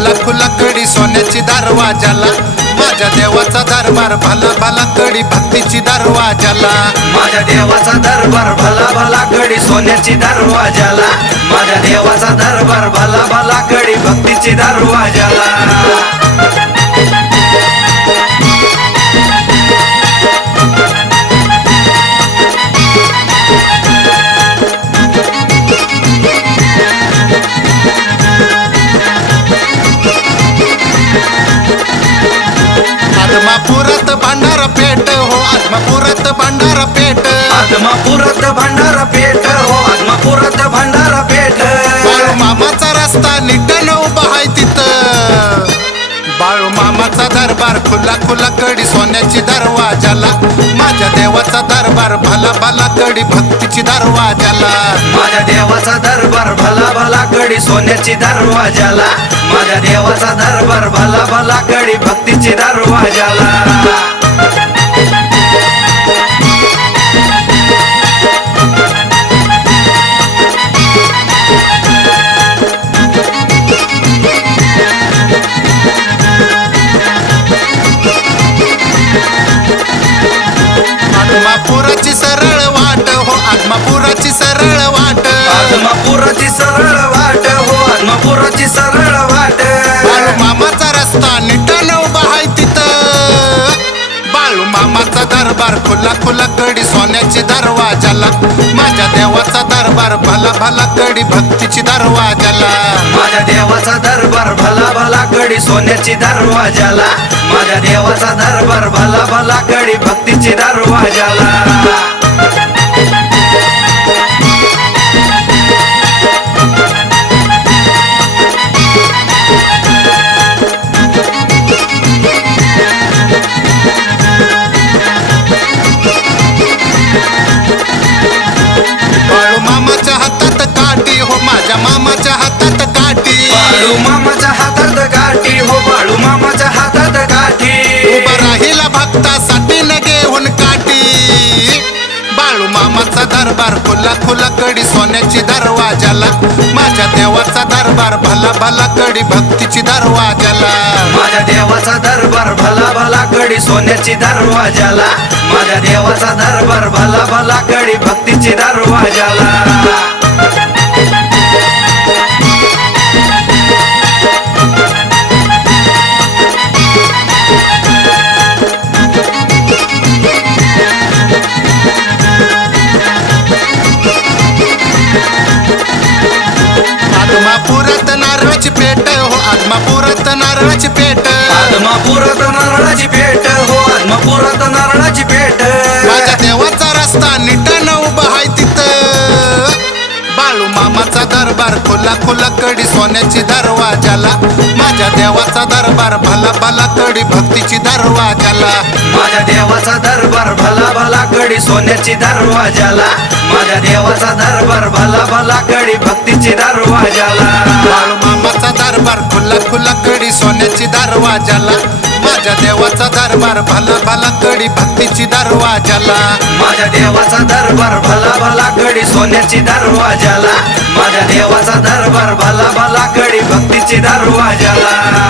लखू लकडी सोन्याची दरवाजाला माझ्या देवाचा दरबार भला भला कडी भक्तीची दरवाजाला माझ्या देवाचा दरबार भला भला कडी सोन्याची दरवाजाला माझ्या देवाचा दरबार भला भला कडी भक्तीची दरवाजा आदमापुरात भांडारा पेट हो आदमापुरात भांडारा पेट. आत्मापुरात भंडारा पेठ हो आत्मापुरात भंडारा पेठ बाळू मामाचा रस्ता निटन उभा आहे तिथं. बाळू मामाचा दरबार खुला खुला कडी सोन्याची दरवाजाला. माझ्या देवाचा दरबार भला भला कडी भक्तीची दरवाजाला. माझ्या देवाचा दरबार भला भला कडी सोन्याची दरवाजाला. माझ्या देवाचा दरबार दरवाजाला आत्मापुराची सरळ वाट हो आत्मापुराची सरळ वाट. देवाचा दरबार खुला खुला कडी सोन्याची दरवाजाला. माझ्या देवाचा दरबार भला भला कडी भक्तीची दरवाजाला. माझ्या देवाचा दरबार भला भला कडी सोन्याची दरवाजाला. माझ्या देवाचा दरबार भला भला कडी भक्तीची दरवाजाला. माझ्या मामाच्या हातात काठी बाळू मामाच्या हातात गाठी हो बाळू मामाच्या हातात गाठी. उभा राहिला भक्तासाठी न घेऊन काठी. बाळू मामाचा दरबार खुला खुला कडी सोन्याची दरवाजाला. माझ्या देवाचा दरबार भला भला कडी भक्तीची दरवाजाला. माझ्या देवाचा दरबार भला भला कडी सोन्याची दरवाजाला. माझ्या देवाचा दरबार भला भला कडी भक्तीची दरवाजाला. आत्मापुरात नारळाची पेट. आत्मापुरात नारळाची पेट. हो आत्मापुरात नारळाची पेट. माझ्या देवाचा रस्ता निटन उभा आहे तिथं. बाळू मामाचा दरबार खुला खुला कडी सोन्याची दरवाजाला माझ्या देवाचा दरबार भला भला कडी भक्तीची दरवाजाला माझ्या देवाचा दरबार भला भला कडी सोन्याची दरवाजाला माझ्या देवाचा दरबार भला भला कडी भक्तीची दरवाजाला दरबार खुला खुला कडी सोन्याची दरवाजाला. माझ्या देवाचा दरबार भला भला कडी भक्तीची दरवाजाला. माझ्या देवाचा दरबार भला भला कडी सोन्याची दरवाजाला. माझ्या देवाचा दरबार भला भला कडी दरवाजाला.